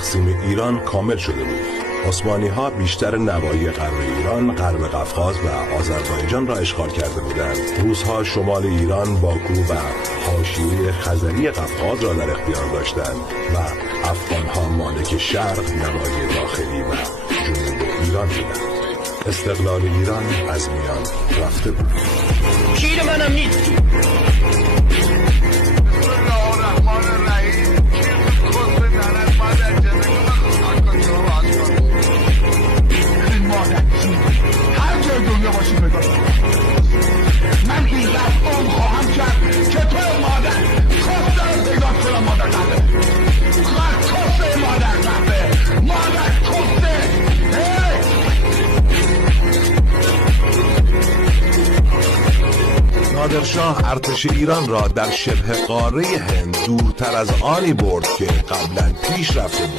تقسیم ایران کامل شده بود. عثمانی‌ها بیشتر نواحی غرب ایران، غرب قفقاز و آذربایجان را اشغال کرده بودند. روس‌ها شمال ایران، باکو و حاشیه خزری قفقاز را در اختیار داشتند و افغان‌ها مالک شرق، نواحی داخلی و جنوب ایران بودند. استقلال ایران از میان رفته بود. شیر منم نیست. هر جای دنیا باشی پیدا من این دست اون خواهم کرد که تو مادر کسته رو پیدا کنم. مادر قبه کسته مادر قبه مادر کسته. نادرشاه ارتش ایران را در شبه قاره هند دورتر از آنی برد که قبلا پیش رفته بود.